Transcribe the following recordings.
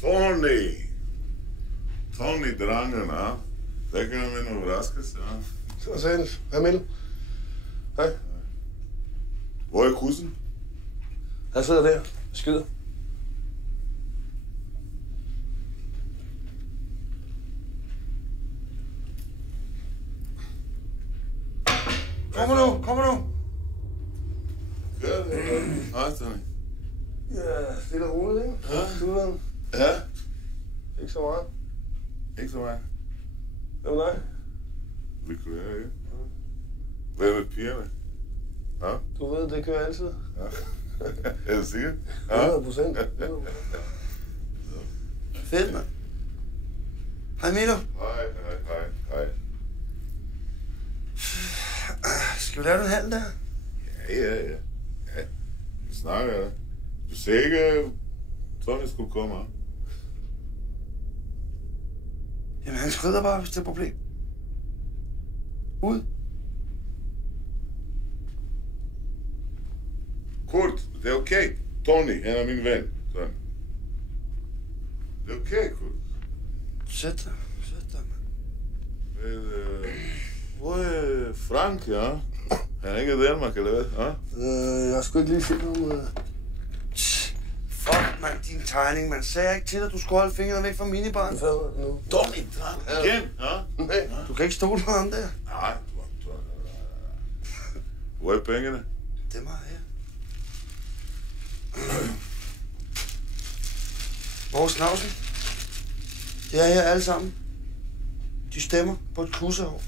Tony, drangen, a? Hvad kan man med en overraskelse, a? Så sagde det. Hvad med du? Hej. Hvor er kussen? Jeg sidder der. Skyder. Kom nu. Gør det. Hej, Tony. Ja, stille og roligt, ikke? Ja. Du ved. Ja? Ikke så meget. Ikke så meget. Hvad med dig? Det kører jeg, ikke? Hvad med pigerne? Ja? Du ved, det kører altid. Ja. Er du sikker? 100%. Fedt, mand. Hej, Milo. Hej. Skal vi lave den handel der? Ja. Vi snakker, ja. Du sagde ikke, Tony skulle komme, ja? Jamen, han skrider bare, hvis det er et problem. Ud. Kurt, det er okay. Tony, han er min ven. Sådan. Det er okay, Kurt. Sæt dig, mand. Men, hvor er Frank, ja? Han er ikke i Danmark, eller hvad? Ja? Jeg har sgu ikke lige set nogen... Fuck, mand, din tegning, man. Sagde jeg ikke til dig, du skulle holde fingrene væk fra minibaren? Hvad nu? Tony, igen, ja? Nej. Du kan ikke stole på ham der. Nej, hvor er pengene? Det er meget her. Hvor er snavsen? Det er her alle sammen. De stemmer på et kusehår.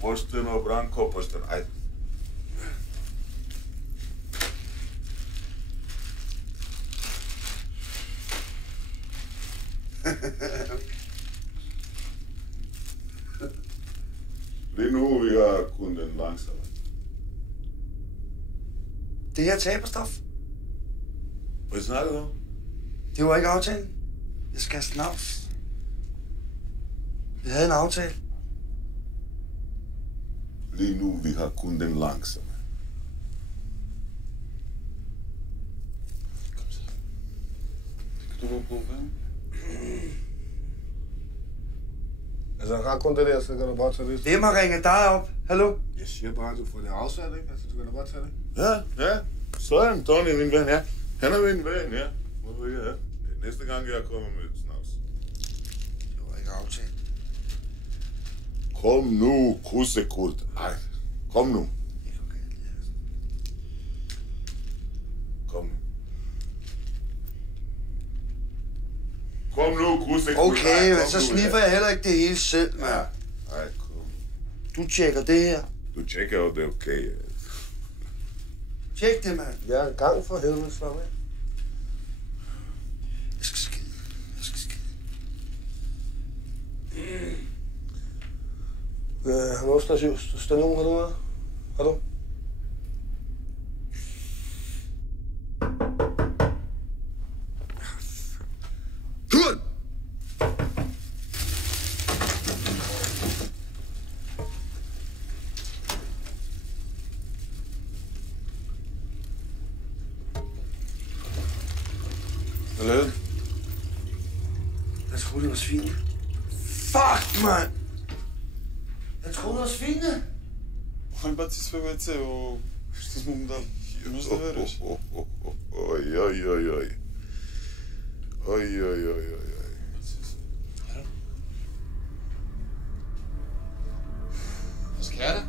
Posteno, Branko, posteno. Ajde. Lige nu vi har kun den langsomme. Det her taberstof, Hvad snakker du om? det var ikke aftalen. Jeg skal have snavs. Vi havde en aftale. Lige nu vi har kun den langsomme. Kom så. Kan du gå på, hvad? Altså, jeg har kun det der, så kan du bare tage det. Hvem har ringet dig op? Hallo? Jeg siger bare, at du får det afsat, ikke? Altså, du kan da bare tage det. Ja. Sådan, Tony er min ven, ja. Han er min ven, ja. Hvorfor ikke, ja? Næste gang jeg kommer med et snavs. Det var ikke aftalt. Kom nu, kusse Kurt. Ej, kom nu. Det går galt, ja. Kom nu. Kom nu, kusse Kurt. Okay, Ej, men kom så nu, sniffer ja. jeg heller ikke det hele selv, mand. Ja. Ej, kom. Du tjekker det her. Du tjekker jo, det er okay. Ja. Tjek det, mand. Jeg er en gang for helvede, slap af. Jeg skal skide. Har du også station, har du noget? Har du? Hvad lavede du? Jeg troede, det var svine. Fuck, mand! Jeg troede, det var svine. Ой, ти спевецео, што сме му дали. Можеш да вериш? Oj. Hvad skal der?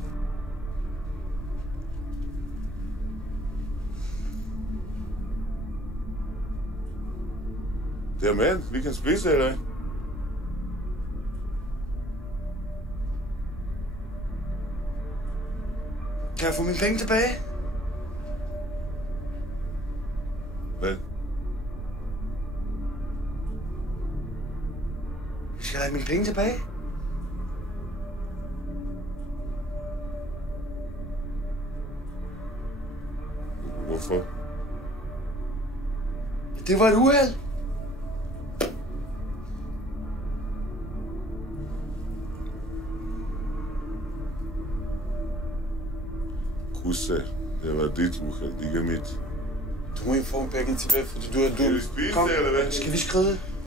Det er mand, vi kan spise, eller? Kan jeg få mine penge tilbage? Hvad? Skal jeg have mine penge tilbage? Hvorfor? Det var et uheld. Kusse, det var dit uheld, ikke mit. Du må ikke få en penge tilbage, fordi du er Skal dum. vi spise Kom, det, eller hvad? skal vi skride?